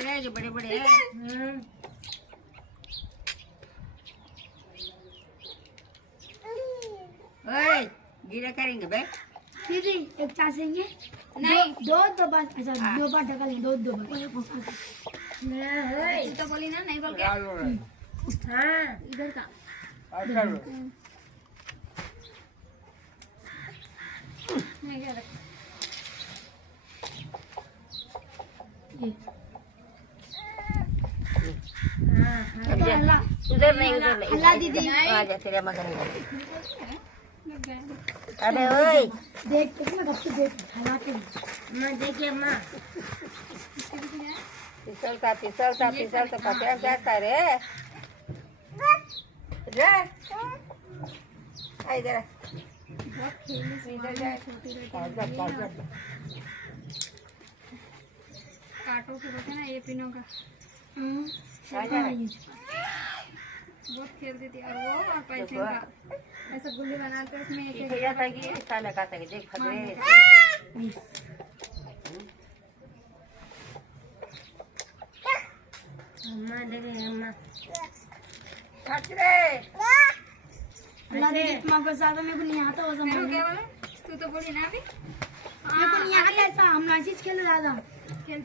खतरे जो बड़े बड़े हैं। ओए गिरा करेंगे भाई दीदी एक चांस लेंगे नहीं दो बार अच्छा दो बार ढका लेंगे दो बार तू तो बोली ना नहीं बोल के हाँ इधर का नहीं क्या रखा उधर नहीं अल्लाह दीदी आ जा तेरे मगर अरे ओए देख कितना गप्पे देख हलाते माँ देखिए माँ फिसलता पकड़ जाता रे जा इधर इधर जा काटो के बोलते ना ये पिनों का बहुत खेलती थी और वो और पैसे का ऐसा गुल्ली बनाते उसमें एक भैया था कि साला का था कि देख फटरे अम्मा देखे अम्मा फटरे अल्लाह दीदी माँ को ज्यादा मेरे को नहीं आता वो मेरे को समझ क्या बोला तू तो बोली ना अभी मेरे को नहीं आता ऐसा हम नाचिस खेले दादा खेल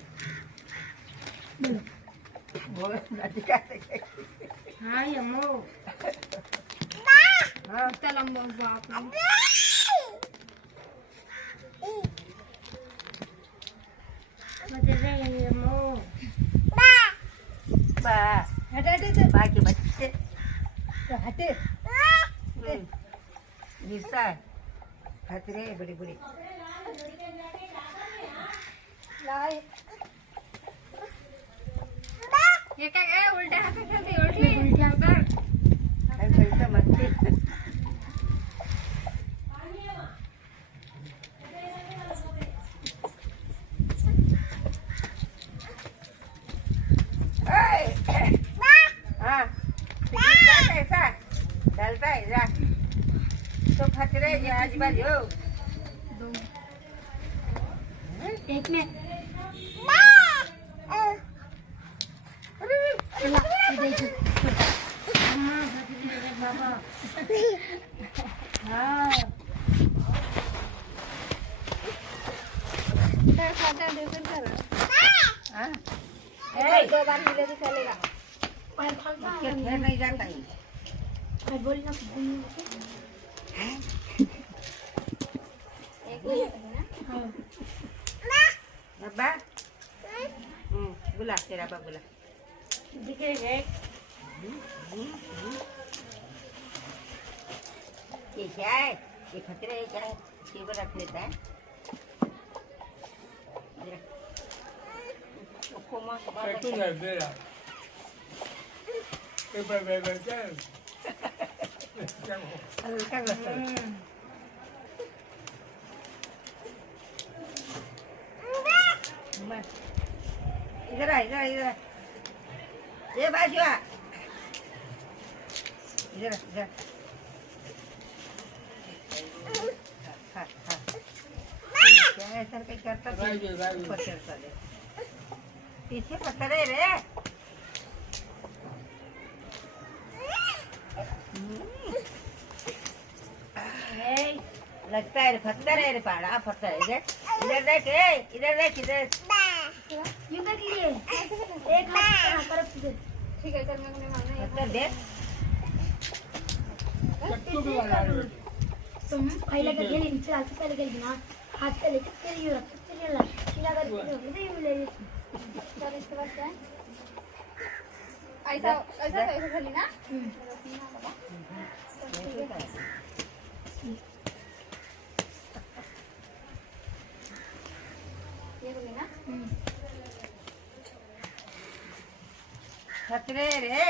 वो नदी का हाँ ये मो हां इतना लंबा बाप मुझे दे ये मो बा हटे बाकी बच्चे तो हटे गिरता खतरे बड़ी बड़ी लाई ये क्या है उल्टे हाथ से खेलती उल्टी उधर ऐसा मत हाँ ऐसा चलता है जा तो खतरे आज बाजू दो एक में बाबा हाँ खाता देखो कर हाँ दो बार हिले भी चलेगा खेल नहीं जाता है मैं बोली ना एक मिनट अब्बा बुला तेरा अब्बा बुला दिखेगा ये क्या है ये खतरे है क्या है टेबल रख लेता है उसको माँ हल्का इधर आ इधर इधर ये बाजू आ इधर इधर क्या ऐसा कहीं करता पत्थर दे पीछे पत्थर है रे लगता है पत्थर है रे पहाड़ा पत्थर है इधर देख इधर देख इधर ये देखिए एक हाथ तरफ से ठीक है चल मैं अपने मारना पत्थर देख तुम पहले का खेली नीचे आके पहले खेली ना हाथ से लेके फिर यूं रख फिर ये ला सीधा कर फिर यूं ले चल इसके बाद क्या है ऐसा ऐसा ऐसा खेली ना ये बोली ना खतरे रे